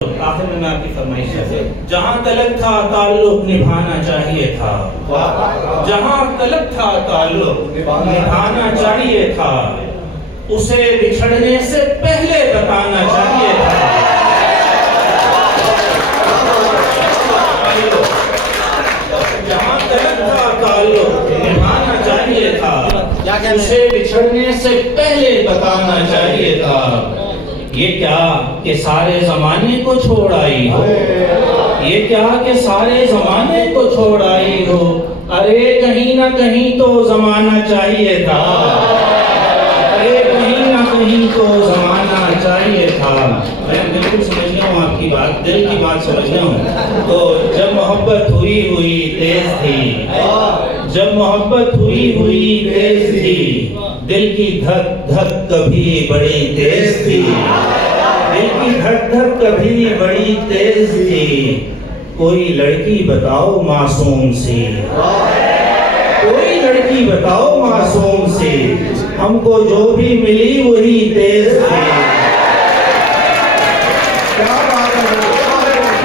आखिर में मैं आपकी फरमाइश है, जहाँ तलक था ताल्लुक निभाना चाहिए था, जहाँ तलक था ताल्लुक निभाना चाहिए था, उसे बिछड़ने से पहले बताना चाहिए था। जहाँ तलक था ताल्लुक निभाना चाहिए था, उसे बिछड़ने से पहले बताना चाहिए था। ये क्या कि सारे जमाने को छोड़ आई हो, ये क्या कि सारे जमाने को छोड़ आई हो, अरे कहीं ना कहीं तो जमाना चाहिए था, अरे कहीं ना कहीं तो जमाना चाहिए था। मैं बिल्कुल समझ गया हूँ आपकी बात, दिल की बात समझ गया हूँ। तो जब मोहब्बत हुई हुई तेज थी, जब मोहब्बत हुई हुई तेज थी, दिल की धक धक कभी बड़ी तेज थी, दिल की धक धक कभी बड़ी तेज थी। कोई लड़की बताओ मासूम सी, कोई लड़की बताओ मासूम सी, हमको जो भी मिली वही तेज थी। क्या बात है,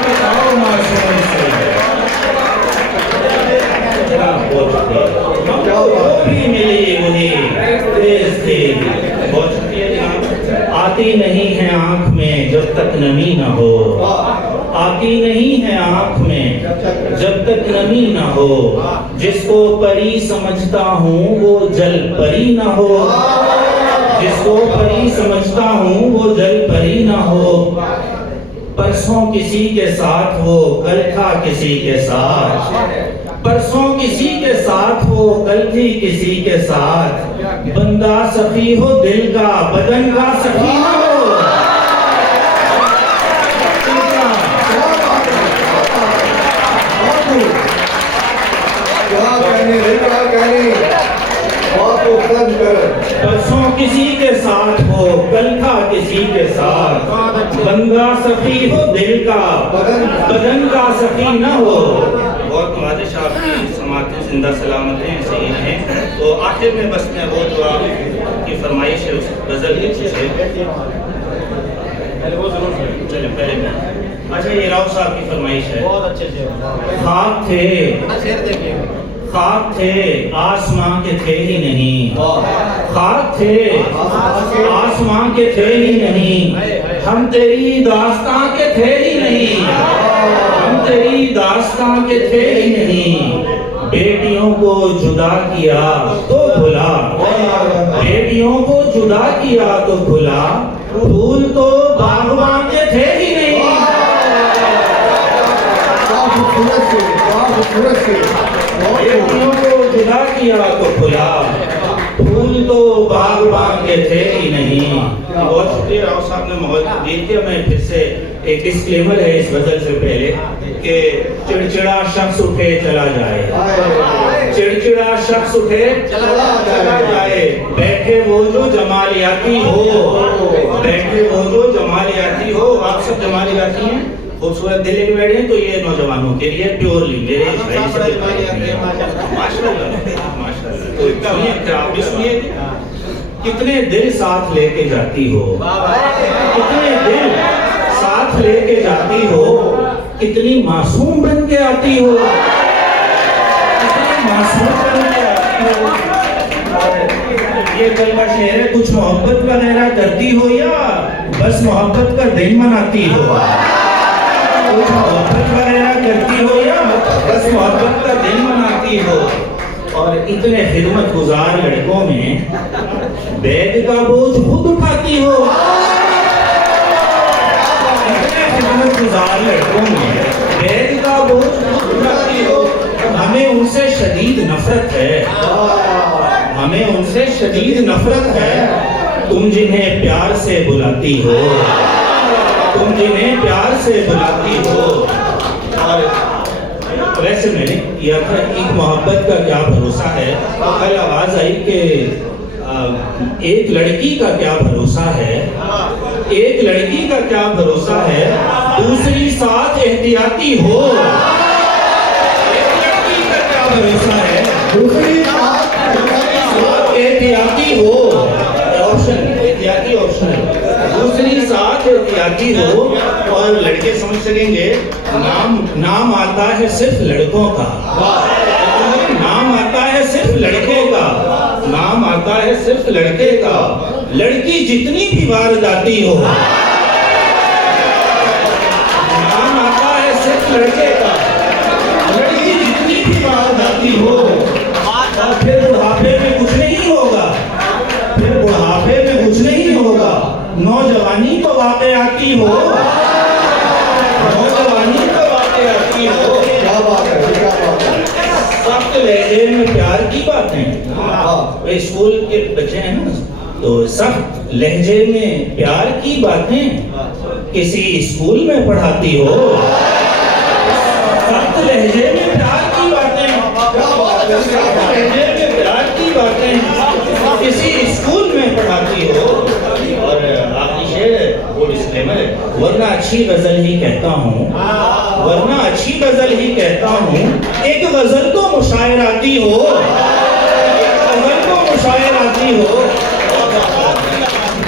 बताओ मासूम सी, हमको जो भी मिली वही तेज थी। बहुत शुक्रिया। आती नहीं है आंख में जब तक नमी न हो, आती नहीं है आंख में जब तक नमी न हो, जिसको परी समझता हूँ वो जल परी न हो, जिसको परी समझता हूँ वो जल परी न हो। परसों किसी के साथ हो कल था किसी के साथ, परसों किसी के साथ हो कल थी किसी के साथ, बंदा सखी हो दिल का बदन का सखी ना हो। परसों किसी के साथ हो कल था किसी के साथ, बंदा सखी हो दिल का बदन का सखी ना हो। बहुत नवाजिश आपकी समातें जिंदा सलामतें सही हैं। तो आखिर में बस मैं वो दुआ की फरमाइश है उस गजल की चीज़ चले पहले मैं अच्छा ये राव साहब की फरमाइश है। बहुत अच्छे से खाक थे, खाक थे आसमां के थे ही नहीं, खाक थे आसमां के थे ही नहीं, हम तेरी दास्तां के थे ही नहीं, हम तेरी दास्तां के थे ही नहीं। बेटियों को जुदा किया तो भुला, बेटियों को जुदा किया तो भुला, फूल तो बागबान के थे ही नहीं। बेटियों को जुदा किया तो भुला, फूल तो बागबान के थे ही नहीं। बहुत शुक्रिया राव साहब ने मोहब्बत दी थी। मैं फिर से एक डिस्क्लेमर है इस गजल से पहले कि चिड़चिड़ा शख्स उठे चला जाए, चिड़चिड़ा शख्स उठे चला जाए, बैठे वो जो जमालियाती हो, बैठे वो जो जमालियाती हो। आप सब जमालियाती हैं, खूबसूरत दिल के बैठे हैं, तो ये नौजवानों के लिए प्योरली मेरे माशाल्लाह माशाल्लाह। तो सुनिए, आप भी सुनिए, कितने दिल साथ लेके जाती हो, कितने दिल साथ लेके जाती हो, कितनी मासूम बन के आती हो, कितनी मासूम बन के आती हो। ये कल का शेर है, कुछ मोहब्बत वगैरह करती हो या बस मोहब्बत का दिन मनाती हो, कुछ मोहब्बत वगैरह करती हो या बस मोहब्बत का दिन मनाती हो। और इतने खिदमत गुजार लड़कों में बैग का बोझ खुद उठाती हो, इतने खिदमत गुजार लड़कों में बैग का बोझ खुद उठाती हो। हमें उनसे शदीद नफरत है, हमें उनसे शदीद नफरत है। तुम जिन्हें प्यार से बुलाती हो, तुम जिन्हें प्यार से बुलाती हो। और वैसे मैंने किया था एक मोहब्बत का क्या भरोसा है, कल आवाज आई कि एक लड़की का क्या भरोसा है, एक लड़की का क्या भरोसा है, दूसरी साथ एहतियाती हो। एक लड़की का क्या भरोसा है, दूसरी साथ एहतियाती हो। ऑप्शन एहतियाती ऑप्शन, दूसरी साथ लेती आती हो, और लड़के समझ सकेंगे नाम आता है सिर्फ लड़कों का, नाम आता है सिर्फ लड़के का, नाम आता है सिर्फ लड़के का। लड़की जितनी भी वारदाती हो, नाम आता है सिर्फ लड़के का। लड़की जितनी भी वारदाती हो, और फिर बुढ़ापे में कुछ नहीं होगा, फिर बुढ़ापे में कुछ नहीं होगा। नौजवानी को वाक़े आती हो, नौजवानी को वाक़े आती हो। क्या बात है, क्या बात है। सख्त लहजे में प्यार की बातें, वे स्कूल के बच्चे हैं ना, तो सख्त लहजे में प्यार की बातें किसी स्कूल में पढ़ाती हो। सख्त लहजे में प्यार की बातें, सख्त लहजे में प्यार की बातें किसी स्कूल में पढ़ाती हो। और आखिरी शेर वो डिस्क्लेमर है, वरना अच्छी गजल ही कहता हूँ, वरना अच्छी गजल ही कहता हूँ। एक गजल तो मुशायराती हो।